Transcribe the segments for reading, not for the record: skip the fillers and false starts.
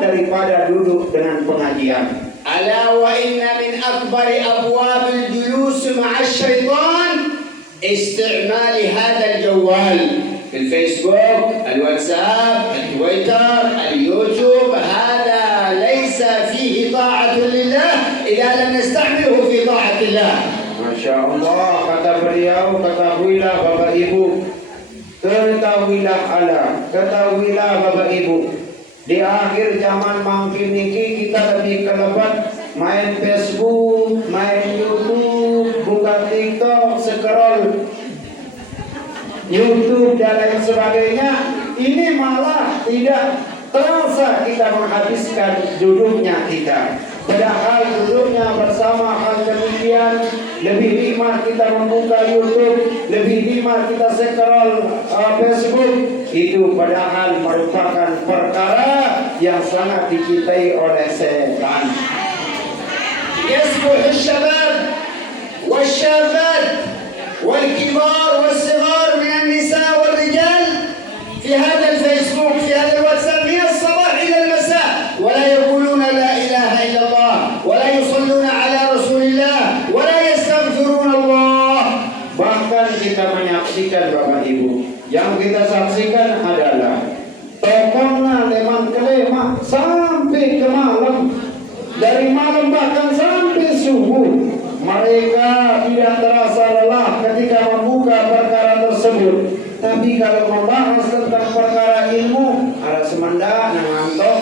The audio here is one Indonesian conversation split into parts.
daripada duduk dengan pengajian. Ala wa inna min akbari abwabil julus ma'a syaitan isti'mal hadha al-jawwal fil Facebook, al-WhatsApp, al-Twitter, al-YouTube. Hada laysa fihi ta'atun lillah idza lam nasta'milhu fi ta'atillah. Masya Allah, kata beliau, ketahuilah Bapak Ibu, ketahuilah Bapak Ibu, di akhir zaman makin ini kita lebih kelebat main Facebook, main YouTube, buka TikTok, scroll YouTube dan lain sebagainya. Ini malah tidak terasa kita menghabiskan duduknya kita. Padahal duduknya bersama hal demikian lebih nikmat kita membuka YouTube, lebih nikmat kita scroll Facebook. Itu padahal merupakan perkara yang sangat dicintai oleh setan. Yasbuh al-shabab wal-shabat wal-kibar wal-sigar min an-nisa wal-rijal fi hadha al-Facebook, fi hadha al-WhatsApp min as-sabah ila al-masa wa la yaquluna la ilaha illa Allah wa la yusalluna ala Rasulillah wa la yastaghfiruna Allah. Bahkan kita menyaksikan Bapak Ibu, yang kita saksikan adalah tokohnya leman kelema sampai ke malam, dari malam bahkan sampai subuh. Mereka tidak terasa lelah ketika membuka perkara tersebut. Tapi kalau membahas tentang perkara ilmu, ada semanda ngantok,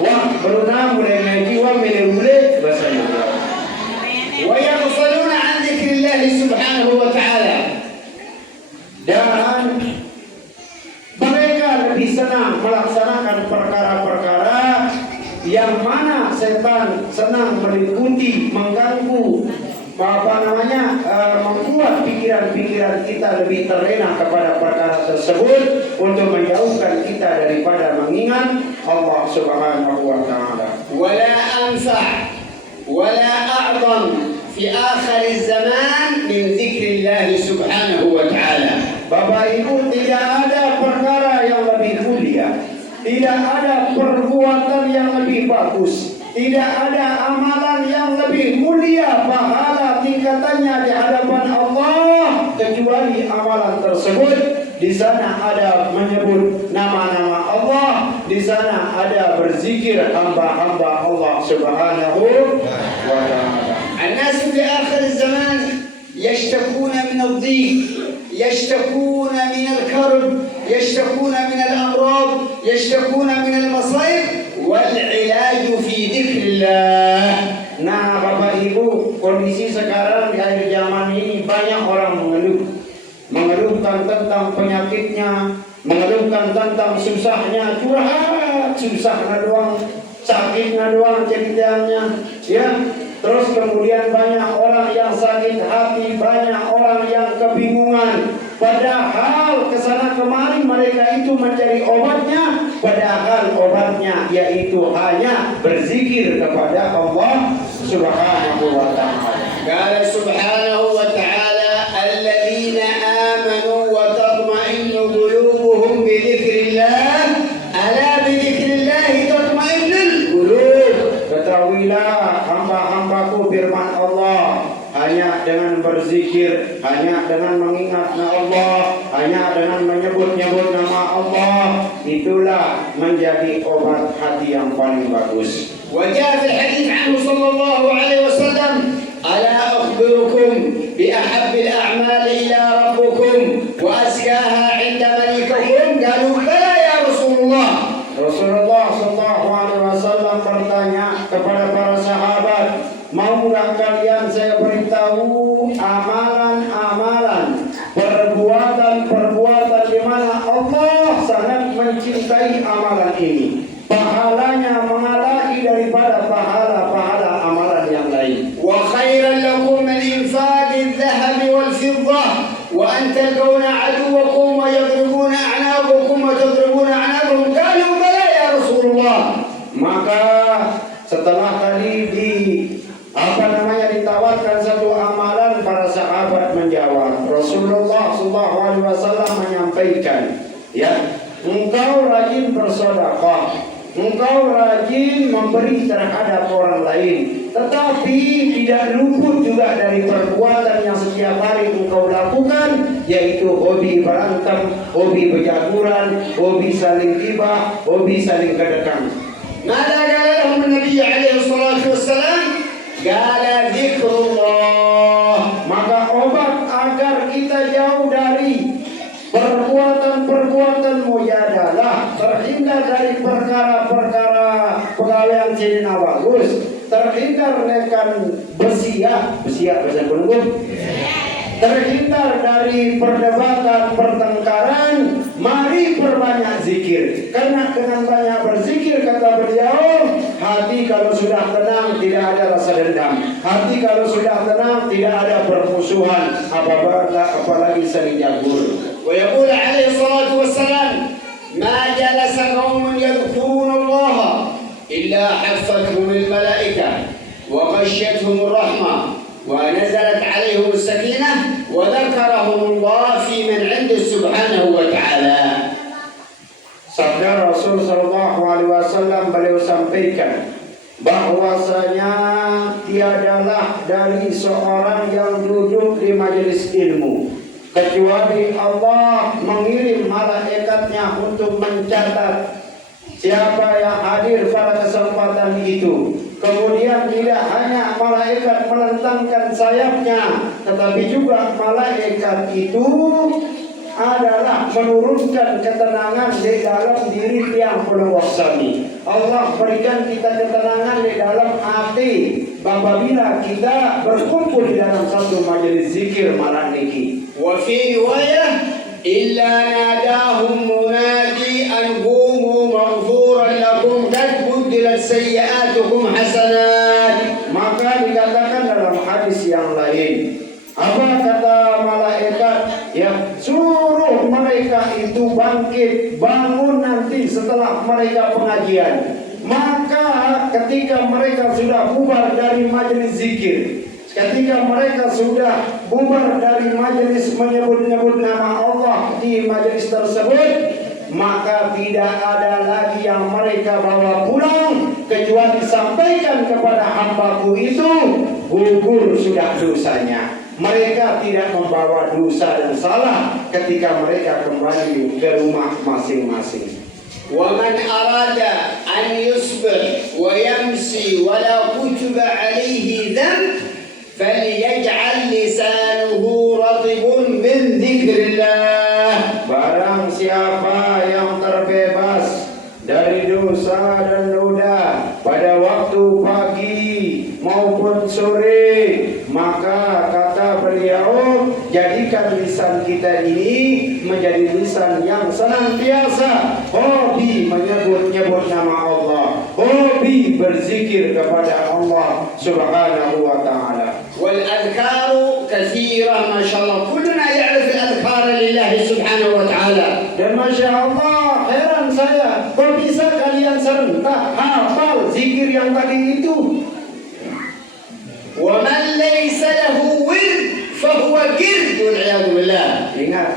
wah beruna mulai ngaji wah mulai bahasanya. Wa yaghfaluna an dzikrillah subhanahu wa ta'ala. Dan mereka lebih senang melaksanakan perkara-perkara yang mana setan senang meliputi, mengganggu, membuat pikiran-pikiran kita lebih terlena kepada perkara tersebut untuk menjauhkan kita daripada mengingat Allah Subhanahu wa taala. Wala anfa' wala a'zam fi akhir zaman min dzikrillah subhanahu wa ta'ala. Bapak Ibu, tidak ada perkara yang lebih mulia, tidak ada perbuatan yang lebih bagus, tidak ada amalan yang lebih mulia pahala tingkatannya di hadapan Allah kecuali amalan tersebut. Di sana ada menyebut nama-nama Allah, di sana ada berzikir hamba-hamba Allah Subhanahu wa taala. An-nas fi akhir zaman yashtakuna min ad-dhiq, yashtakuna min al-karb, yashtakuna min al-amrad, yashtakuna min al-masa'ib wal 'ilaj fi dzikrillah. Nah, Bapak Ibu, kondisi sekarang di akhir zaman ini banyak orang mengeluhkan tentang penyakitnya, mengeluhkan tentang susahnya, curhat, susahnya doang, sakitnya doang ceritanya, ya. Terus kemudian banyak orang yang sakit hati, banyak orang yang kebingungan. Padahal kesana kemari mereka itu mencari obatnya, padahal obatnya yaitu hanya berzikir kepada Allah Subhanahu wa taala. Qala subhanahu wa ta'ala alladziina aamanu wa tatma'innu qulubuhum bi dzikrillah ala bi dzikrillah tatma'innul qulub. Ketahuilah hamba-hambaku firman Allah, hanya dengan berzikir, hanya dengan mengingat nama Allah, hanya dengan menyebut-nyebut nama Allah, itulah menjadi obat hati yang paling bagus. وجاء في الحديث عنه صلى الله عليه وسلم ألا أخبركم بأحب الأعمال إلى ربكم وأزكاها عند مليككم قالوا بلى يا رسول الله. Rasulullah SAW bertanya kepada para sahabat, maukah kalian saya beritahu amalan-amalan, perbuatan-perbuatan di mana Allah sangat mencintai amalan ini, pahalanya mengalahi daripada pahala-pahala amalan yang lain. Wa khairan lakum min infaqi adh-dhahabi wal fiddah wa an talqawna aduwakum wa yadribuna a'naqakum wa tadribuna a'naqahum. engkau rajin memberi terhadap orang lain, tetapi tidak luput juga dari perbuatan yang setiap hari engkau lakukan, yaitu hobi berantem, hobi berjaguran, hobi saling gibah, hobi saling kedekang. ماذا قال لهم النبي عليه الصلاة والسلام؟ قال ذكر الله. Maka obat agar kita jauh dari perbuatan-perbuatan mujadalah, terhindar dari perkara-perkara pegawaian cina bagus, terhindar dengan bersiap bahasa Belanda, terhindar dari perdebatan, pertengkaran. Mari perbanyak zikir, karena dengan banyak berzikir, kata beliau, hati kalau sudah tenang tidak ada rasa dendam, hati kalau sudah tenang tidak ada permusuhan, apalagi saling jagur. ويقول عليه الصلاة والسلام: ما جلس قوم يذكرون الله إلا حفتهم الملائكة وغشيتهم الرحمة ونزلت عليهم السكينة وذكرهم الله في من عنده سبحانه وتعالى. Sabda Rasul Sallallahu Alaihi Wasallam, beliau sampaikan bahwasanya tiadalah dari seorang yang duduk di majelis ilmu kecuali Allah mengirim malaikatnya untuk mencatat siapa yang hadir pada kesempatan itu. Kemudian tidak hanya malaikat melentangkan sayapnya, tetapi juga malaikat itu adalah menurunkan ketenangan di dalam diri yang berwasani. Allah berikan kita ketenangan di dalam hati apabila kita berkumpul di dalam satu majelis zikir malam ini. وفي رواية: إلا ناداهم منادي أن قوموا مغفورا لكم قد بدلت سيئاتكم حسنات. Maka dikatakan dalam hadis yang lain, apa kata malaikat? Ya, suruh mereka itu bangkit, bangun nanti setelah mereka pengajian. Maka ketika mereka sudah bubar dari majelis zikir, ketika mereka sudah bubar dari majelis menyebut-nyebut nama Allah di majelis tersebut, maka tidak ada lagi yang mereka bawa pulang kecuali sampaikan kepada hambaku itu, gugur sudah dosanya. Mereka tidak membawa dosa dan salah ketika mereka kembali ke rumah masing-masing. ومن أراد أن يصبر ويمسي ولا كتب عليه ذنب فليجعل لسانه رطب من ذكر الله. Barang siapa yang terbebas dari dosa dan noda pada waktu pagi maupun sore, maka kata beliau, jadikan lisan kita ini menjadi lisan yang senantiasa hobi menyebut-nyebut nama Allah, hobi berzikir kepada Allah Subhanahu wa ta'ala. والأذكار كثيرة ما شاء الله، كلنا يعرف الأذكار لله سبحانه وتعالى. Dan Masya Allah, heran saya, kok bisa kalian serentak hafal zikir yang tadi itu? ومن ليس له ورد فهو قرد والعياذ بالله. Ingat,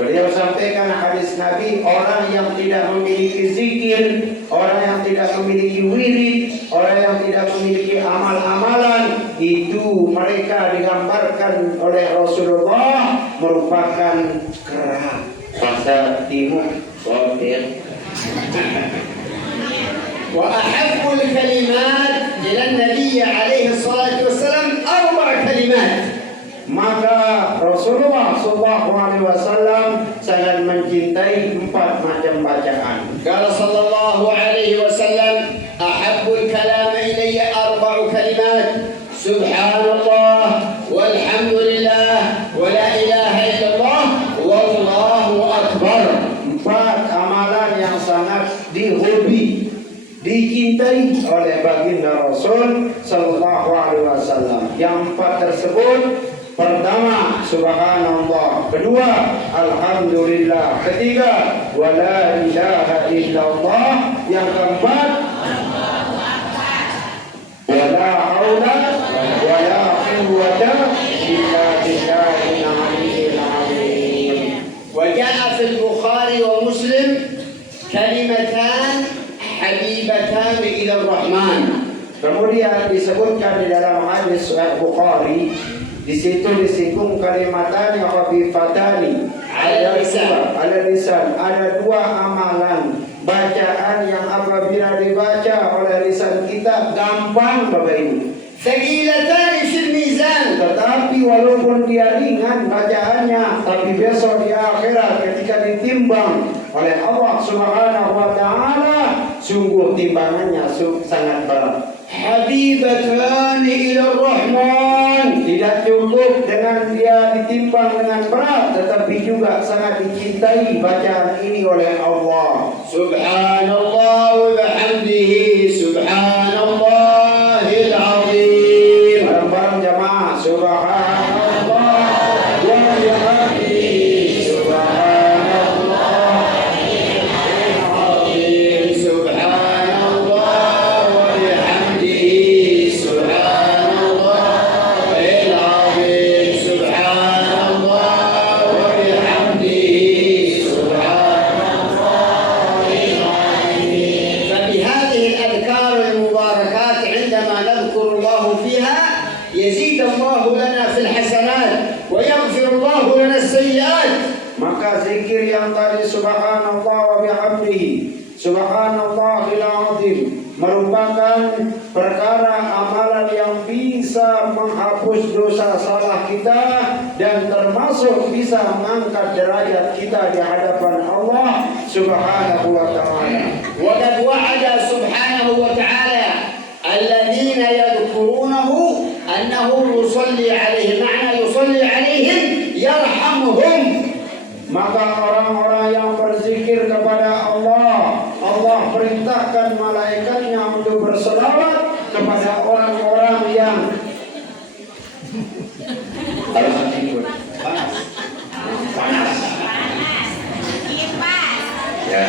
beliau sampaikan hadis Nabi, orang yang tidak memiliki zikir, orang yang tidak memiliki wirid, orang yang tidak memiliki amal-amalan, itu mereka digambarkan oleh Rasulullah merupakan kera. Bahasa timur, sotir. وأحب الكلمات إلى النبي عليه الصلاة والسلام 4 كلمات. Maka Rasulullah SAW sangat mencintai 4 macam bacaan. قال صلى الله عليه وسلم: أحب الكلام إلي 4 كلمات: سبحان الله والحمد لله ولا إله إلا الله والله أكبر. 4 amalan yang sangat dihobi, dicintai oleh baginda Rasul Sallallahu Alaihi Wasallam. Yang 4 tersebut, pertama Subhanallah, kedua Alhamdulillah, ketiga wala ilaha illallah, yang keempat wala haula wala quwwata illa billahil aliyyil azim. وجاء في البخاري ومسلم كلمتان حبيبتان حبيبتان إلى الرحمن. Kemudian disebutkan di dalam hadis Sahih Bukhari, di situ disinggung kalimatnya khafifatani ala lisan, ada dua amalan bacaan yang apabila dibaca oleh lisan kita gampang Bapak Ibu. ثقيلتان في الميزان. Tetapi walaupun dia ringan bacaannya, tapi besok di akhirat ketika ditimbang oleh Allah Subhanahu wa taala, sungguh timbangannya sangat berat. حبيبتان إلى الرحمن. Tidak cukup dengan dia ditimbang dengan berat, tetapi juga sangat dicintai bacaan ini oleh Allah. Subhanallah wa bihamdihi, subhanallahil azim. Bareng-bareng jamaah, subhanallah wa bihamdihi, subhanallahil azim. Subhanallah wa bihamdihi, subhanallahil azim. Subhanallah wa bihamdihi, subhanallahil azim. فبهذه الأذكار المباركات عندما نذكر الله فيها يزيد الله لنا في الحسنات ويغفر الله لنا السيئات. Maka zikir yang tadi subhanallah wa bihamdihi, subhanallahil azim, merupakan perkara amalan yang bisa menghapus dosa salah kita dan termasuk bisa mengangkat derajat kita di hadapan Allah Subhanahu wa taala. وقد وعد سبحانه وتعالى الذين يذكرونه أنه يصلي عليهم، معنى يصلي عليهم يرحمهم. Maka orang-orang yang berzikir kepada Allah, Allah perintahkan malaikatnya untuk berselawat kepada orang-orang yang panas. Ya.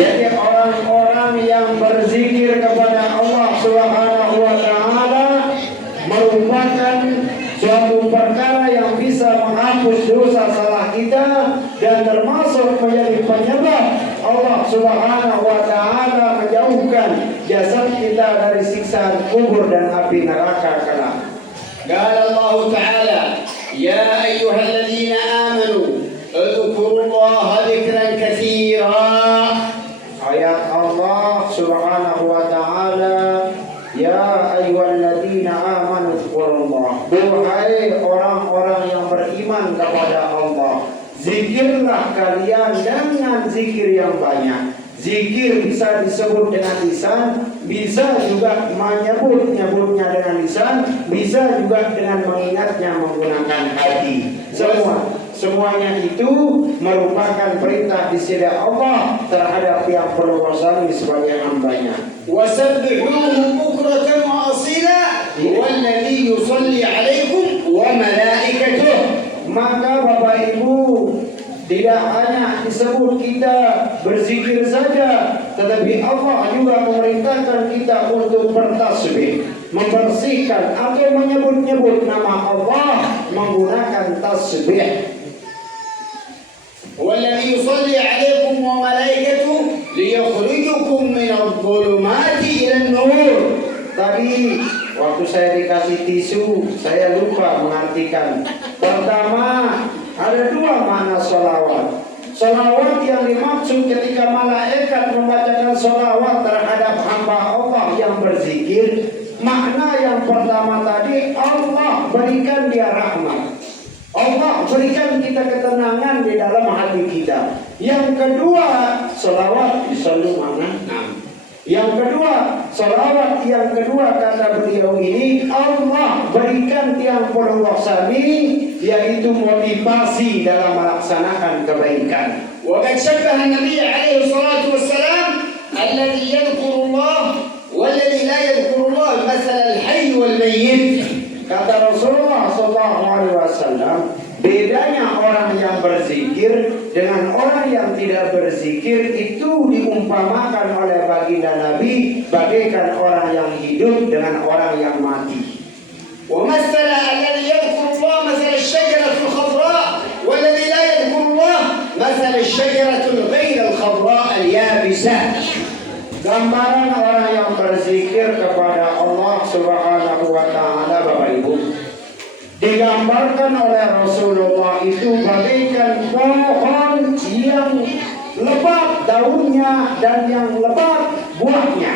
Jadi orang-orang yang berzikir kepada Allah Subhanahu wa taala merupakan suatu perkara yang bisa menghapus dosa salah kita dan termasuk menjadi penyebab Allah Subhanahu wa taala menjauhkan jasad kita dari siksaan kubur dan api neraka kelak. قال الله تعالى يا أيها الذين آمنوا اذكروا الله ذكرا كثيرا. Ayat Allah Subhanahu wa taala, ya ayyuhalladzina amanu dzkurullah. Wahai orang-orang yang beriman kepada Allah, zikirlah kalian dengan zikir yang banyak. Zikir bisa disebut dengan lisan, bisa juga menyebut-nyebutnya dengan lisan, bisa juga dengan mengingatnya menggunakan hati. Semuanya itu merupakan perintah di sisi Allah terhadap yang berwasa sebagai hambanya. وسبحوه بكرة وأصيلا والذي يصلي عليكم وملائكته. Maka Bapak Ibu, tidak hanya disebut kita berzikir saja, tetapi Allah juga memerintahkan kita untuk bertasbih, membersihkan atau menyebut-nyebut nama Allah menggunakan tasbih. والذي يصلي عليكم وملائكته ليخرجكم من الظلمات إلى النور. Tadi waktu saya dikasih tisu, saya lupa mengartikan. Pertama, ada dua makna sholawat. Sholawat yang dimaksud ketika malaikat membacakan sholawat terhadap hamba Allah yang berzikir. Makna yang pertama tadi, Allah berikan dia rahmat, Allah berikan kita ketenangan di dalam hati kita. Yang kedua, sholawat disallu mana? Yang kedua, salawat yang kedua kata beliau ini, Allah berikan tiang perwasami, yaitu motivasi dalam melaksanakan kebaikan. وقد شبه النبي عليه الصلاة والسلام الذي يذكر الله والذي لا يذكر الله مثل الحي والميت. Kata Rasulullah SAW, bedanya orang yang berzikir dengan orang yang tidak berzikir itu diumpamakan oleh baginda Nabi bagaikan orang yang hidup dengan orang yang mati. ومثل الذي يذكر الله مثل الشجرة الخضراء والذي لا يذكر الله مثل الشجرة الغير الخضراء اليابسة. Gambaran orang yang berzikir kepada Allah Subhanahu wa Ta'ala, Bapak Ibu, digambarkan oleh Rasulullah itu bagaikan pohon yang lebat daunnya dan yang lebat buahnya.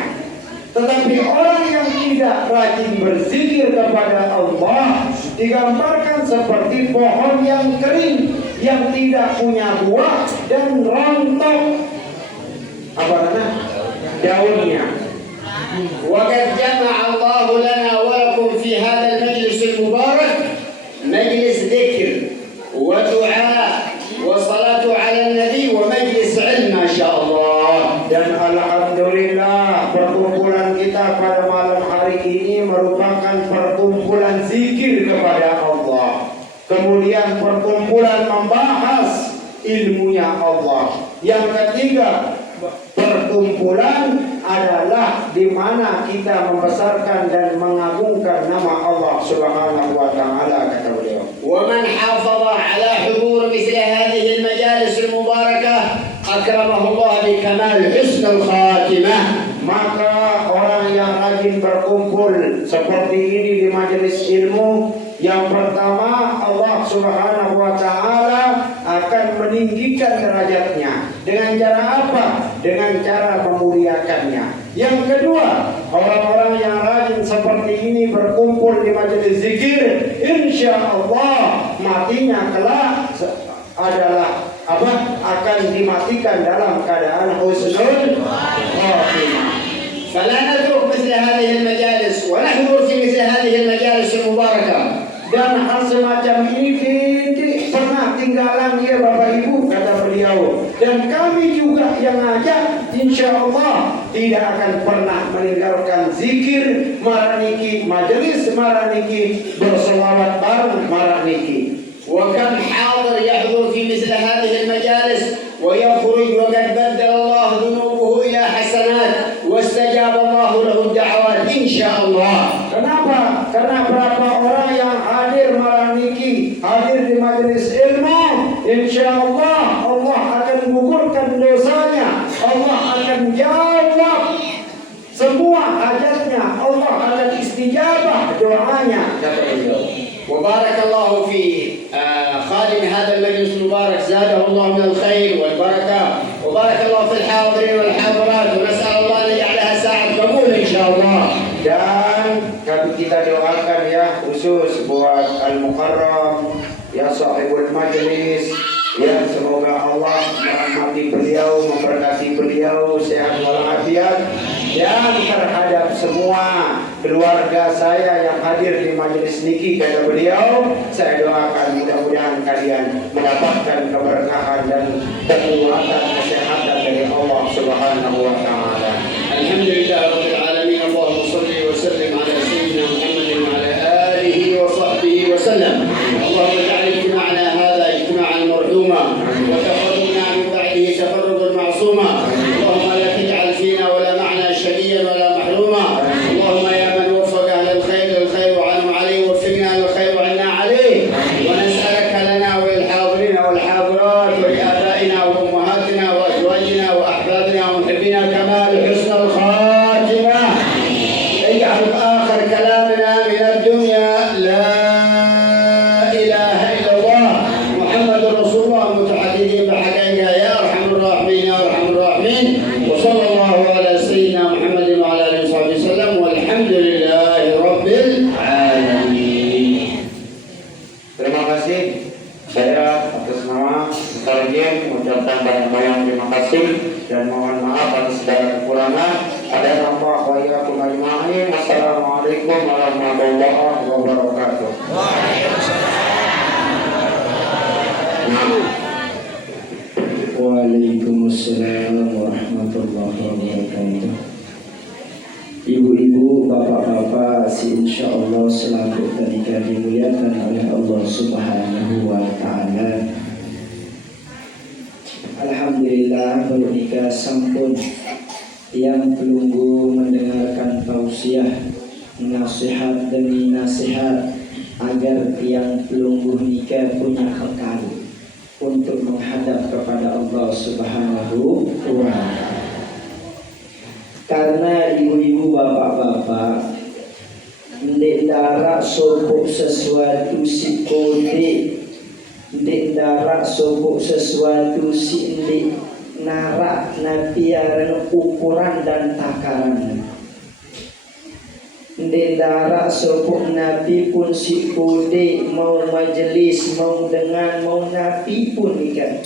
Tetapi orang yang tidak rajin berzikir kepada Allah digambarkan seperti pohon yang kering, yang tidak punya buah dan rontok daunnya. وقد جمع الله لنا ولكم في هذا المجلس المبارك مجلس ذكر ودعاء وصلاة على النبي ومجلس علم ما شاء الله. Dan alhamdulillah perkumpulan kita pada malam hari ini merupakan perkumpulan zikir kepada Allah. Kemudian perkumpulan membahas ilmunya Allah. Yang ketiga, perkumpulan adalah di mana kita membesarkan dan mengagungkan nama Allah Subhanahu wa Ta'ala, kata beliau. ومن حافظ على حضور مثل هذه المجالس المباركة أكرمه الله بكمال حسن الخاتمة. Maka orang yang rajin berkumpul seperti ini di majelis ilmu, yang pertama Allah Subhanahu wa Ta'ala akan meninggikan derajatnya. Dengan cara apa? Dengan cara memuliakannya. Yang kedua, orang-orang yang rajin seperti ini berkumpul di majelis zikir, insya Allah matinya kelak adalah akan dimatikan dalam keadaan husnul khatimah. فلا نترك مثل هذه المجالس ونحضر في مثل هذه المجالس المباركة. Dan hal semacam ini tidak pernah tinggalan ya Bapak Ibu, kata beliau. Dan kami juga yang ngajak, insya Allah tidak akan pernah meninggalkan zikir maraniki, majelis maraniki, berselawat bareng maraniki. وكم حاضر يحضر في مثل هذه المجالس ويخرج وقد بدل الله ذنوبه إلى حسنات واستجاب الله له الدعوات إن شاء الله. Kenapa? Karena berapa orang yang hadir maraniki, hadir di majelis ilmu, insya Allah Allah akan menggugurkan dosanya, Allah akan jawab semua hajatnya, Allah akan istijabah doanya, kata beliau. وبارك الله في خادم هذا المجلس المبارك، زاده الله من الخير والبركة، وبارك الله في الحاضرين والحاضرات، ونسأل الله أن يجعلها ساعة قبول إن شاء الله. Dan kita doakan ya khusus buat Al-Mukarram, ya sahibul majlis, ya semoga Allah merahmati beliau, memberkati beliau, sehat walafiat. Dan terhadap semua keluarga saya yang hadir di majelis niki, kata beliau, saya doakan mudah-mudahan kalian mendapatkan keberkahan dan kekuatan kesehatan dari Allah Subhanahu wa Ta'ala. Alhamdulillah Rabbil Alamin. Allahumma salli wa sallim ala sayyidina Muhammadin wa ala alihi wa sahbihi wa sallam. Allahumma ja'al ijtima'ana hadha ijtima'an marhuma wa tafarruqna min ba'dihi tafarruqan ma'suma. Allahumma la taj'al fina wa la ma'na shaqiyan wa la mahruma. Allahumma ya man waffaqa ahla al-khair lil-khair wa 'anhum 'alayhi waffiqna lil-khair wa 'anna 'alayhi. Wa nas'aluka lana wa lil-hadirin wal-hadirat wa li abaina wa ummahatina wa azwajina wa ahbabina wa muhibbina kamal husn al-khatimah. اجعل آخر كلامنا من الدنيا لا إله إلا الله محمد رسول الله متحدثين بحقائقها يا أرحم الراحمين يا أرحم الراحمين. وصلى الله على سيدنا محمد وعلى آله وصحبه وسلم والحمد لله رب العالمين. Terima kasih. Saya atas nama Sarjem mengucapkan banyak-banyak terima kasih dan mohon maaf atas segala kekurangan. Ada nama wa iyyakum ajma'in. Assalamualaikum warahmatullahi wabarakatuh. Waalaikumsalam warahmatullahi wabarakatuh. Ibu-ibu, bapak-bapak, insya Allah selaku pernikahan dimuliakan oleh Allah Subhanahu wa Ta'ala. Alhamdulillah bernikah sampun yang pelunggu mendengarkan tausiah, nasihat demi nasihat agar yang pelunggu nikah punya bekal untuk menghadap kepada Allah Subhanahu wa Ta'ala. Karena ibu-ibu bapak-bapak ndek darak sopok sesuatu si kode, ndek darak sopok sesuatu si ndek narak napiaran ukuran dan takaran. Ndek darak sopok nabi pun si kode mau majelis, mau dengan, mau nabi pun ikan.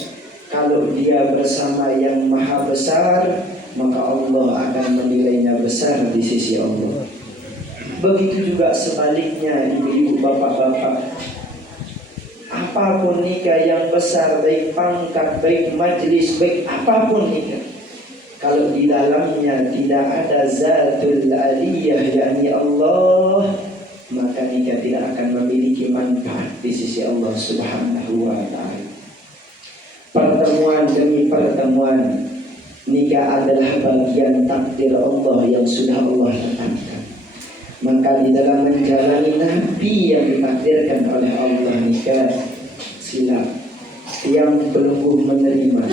Kalau dia bersama yang maha besar, maka Allah akan menilainya besar di sisi Allah. Begitu juga sebaliknya ibu-ibu bapak-bapak, apapun nikah yang besar, baik pangkat, baik majlis, baik apapun nikah, kalau di dalamnya tidak ada zatul aliyah yakni Allah, maka nikah tidak akan memiliki manfaat di sisi Allah Subhanahu wa ta'ala. Pertemuan demi pertemuan, nikah adalah bagian takdir Allah yang sudah Allah tetapkan. Maka di dalam menjalani nabi yang ditakdirkan oleh Allah nikah, sila yang belum menerima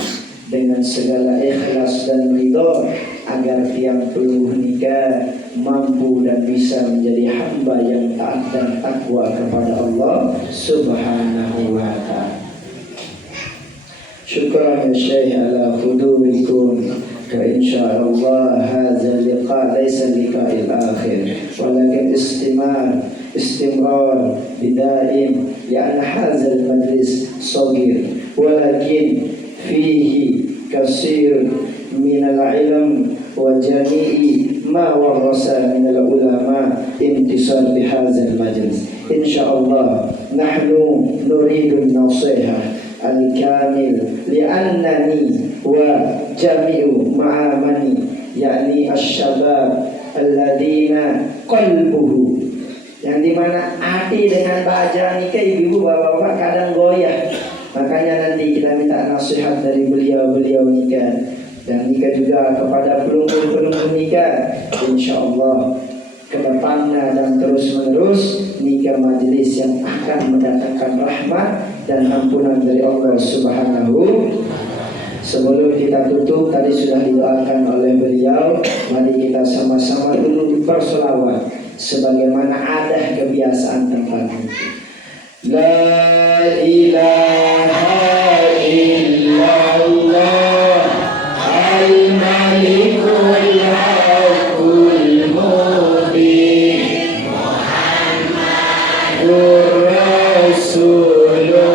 dengan segala ikhlas dan ridho, agar yang belum nikah mampu dan bisa menjadi hamba yang taat dan takwa kepada Allah Subhanahu wa ta'ala. Syukran ya Syekh ala hudubikum. فإن شاء الله هذا اللقاء ليس اللقاء الآخر ولكن استمرار بدائم، لأن هذا المجلس صغير ولكن فيه كثير من العلم وجميع ما ورث من العلماء انتصار بهذا المجلس. إن شاء الله نحن نريد النصيحة الكامل لأنني وجميع معامني يعني الشباب الذين قلبه, yang dimana hati dengan bahagia nikah ibu bapak-bapak kadang goyah. Makanya nanti kita minta nasihat dari beliau-beliau nikah, dan nikah juga kepada pelunggu-pelunggu nikah. InsyaAllah kedepannya dan terus menerus nikah majelis yang akan mendatangkan rahmat dan ampunan dari Allah Subhanahu. Sebelum kita tutup, tadi sudah didoakan oleh beliau, mari kita sama-sama dulu berselawat sebagaimana ada kebiasaan tempat itu. La ilaha illallah al-malikul haqqul mubin Muhammadur Rasulullah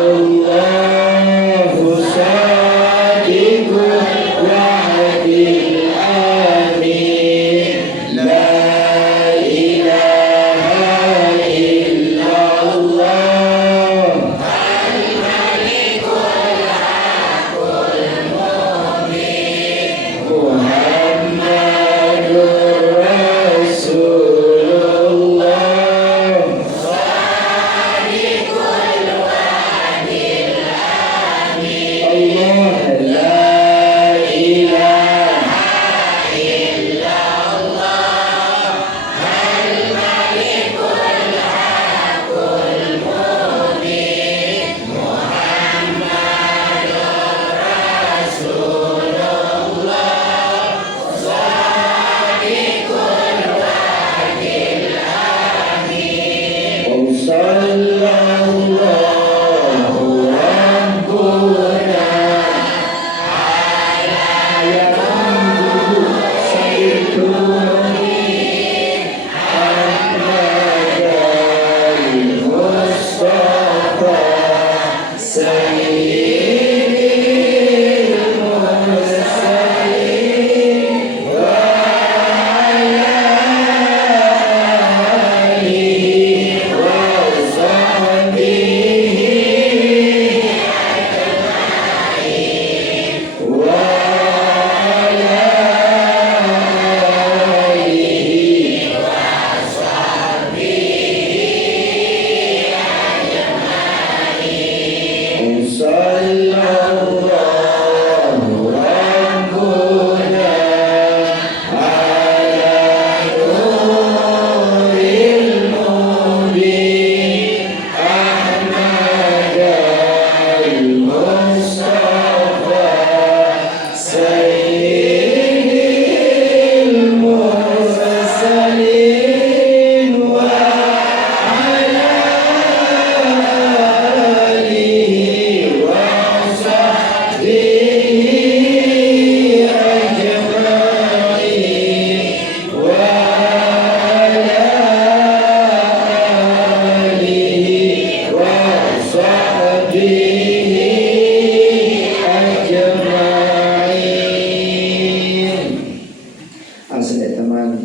asal teman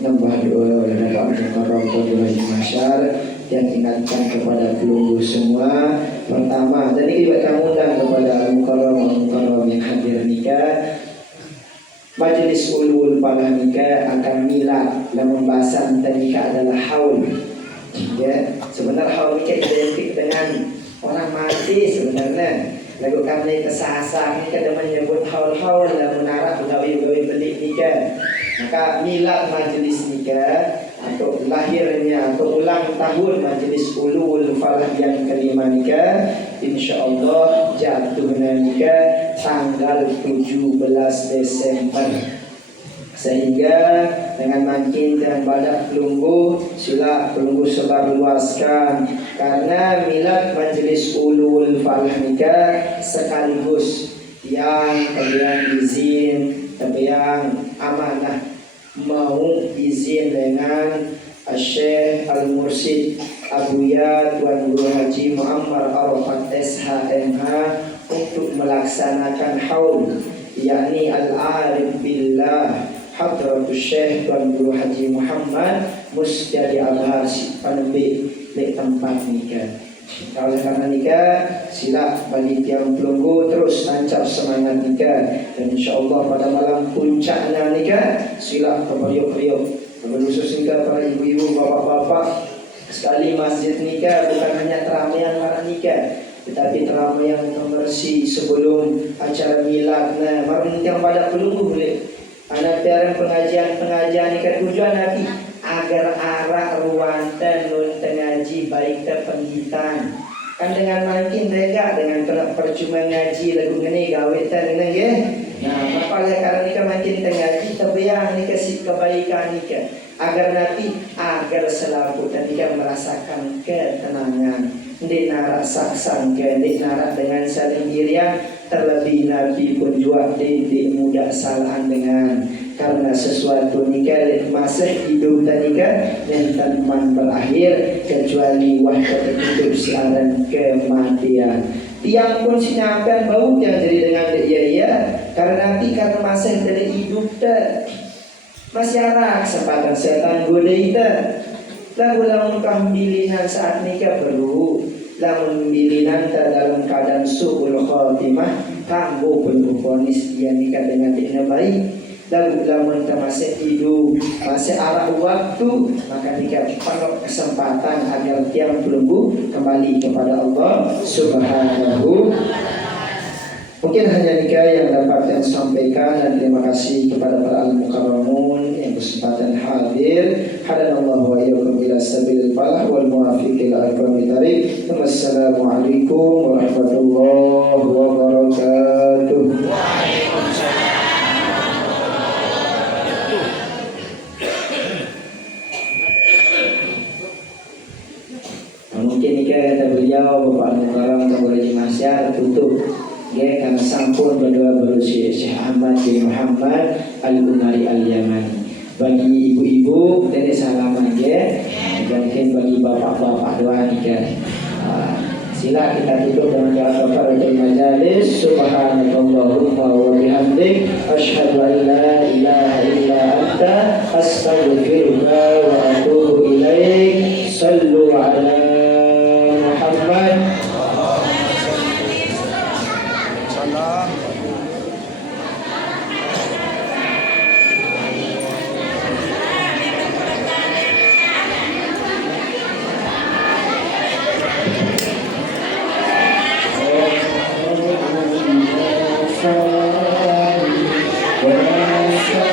nambah doa oleh Bapak Mukarram Fadil Haji Masyar yang ingatkan kepada pelunggu semua. Pertama, dan ini juga kami undang kepada Mukarram yang hadir nikah. Majelis Ulul Falah nikah akan milad dan pembahasan nikah adalah haul. Ya, sebenarnya haul nikah identik dengan orang mati sebenarnya. Lagu kami kesahasa nikah dan menyebut haul-haul dan menarak gawe-gawe beli nikah. Maka milad majelis nikah atau lahirnya atau ulang tahun majelis Ulul Falah yang kelima nikah, insyaallah jatuhnya nikah tanggal 17 Desember. Sehingga dengan makin dan badak pelunggu sila pelunggu sebar luaskan, karena milad majelis Ulul Falah nikah sekaligus yang izin yang amanah mau izin dengan Syekh Al-Mursyid Abuya Tuan Guru Haji Muammar Arafat SHMH untuk melaksanakan haul, yakni Al-Arif Billah Hadratus Syekh Tuan Guru Haji Muhammad Musjadi Abbas Panembe di tempat nikah. Oleh karena nikah, sila bagi tiang pelunggu terus tancap semangat nikah, dan insyaallah pada malam puncaknya nikah sila keperiuk-periuk khusus nikah para ibu-ibu, bapak-bapak sekali. Masjid nikah bukan hanya keramaian para nikah, tetapi keramaian pembersih sebelum acara milad. Nah, marun yang pada pelunggu boleh anak tiaran pengajian nikah tujuan nanti agar arah ruantan nun tengaji baik ke penghitan kan dengan makin rega dengan percuma ngaji lagu ngene gawetan ngene nggih. Nah, maka oleh karena nikah makin tengaji tebiang nikah si kebaikan nikah agar nanti agar selalu ketika merasakan ketenangan ndek narak saksan ndek narak dengan saling iriang, terlebih Nabi pun juga tidak mudah salahan dengan, karena sesuatu nikah masa hidup dan nikah dan teman berakhir kecuali waktu hidup siaran kematian. Tiang pun sinyakan bau yang jadi dengan iya karena nanti karena masa dari hidup masih ada kesempatan setan goda itu. Lagu lamun kambilinan saat nikah perlu lamun bilinan dalam keadaan suul khotimah kambo penuponis dia nikah dengan tidak baik. Lalu lamun masih hidup masih arah waktu, maka nikah penuh kesempatan agar tiang pelunggu kembali kepada Allah Subhanahu. Mungkin hanya nikah yang dapat yang sampaikan, dan terima kasih kepada para al-mukarramun yang kesempatan hadir. Hadanallahu wa iyyakum ila sabilil falah wal muwaffiq ila aqwamit thariq. Wassalamualaikum warahmatullahi wabarakatuh. Mungkin nikah kata beliau Bapak Al-Mukarram Tuan Guru Haji Masyar tutup ya, karena sampun berdoa berusia Syekh Ahmad bin Muhammad Al-Umari Al-Yamani. Bagi ibu-ibu dan salaman ya, dan mungkin bagi bapak-bapak doa nikah. Sila kita tutup dengan doa kafaratul majalis. Subhanakallahumma wa bihamdik asyhadu an la ilaha illa anta astaghfiruka wa atubu ilaik. Sallu ala Muhammad. Beneran ya,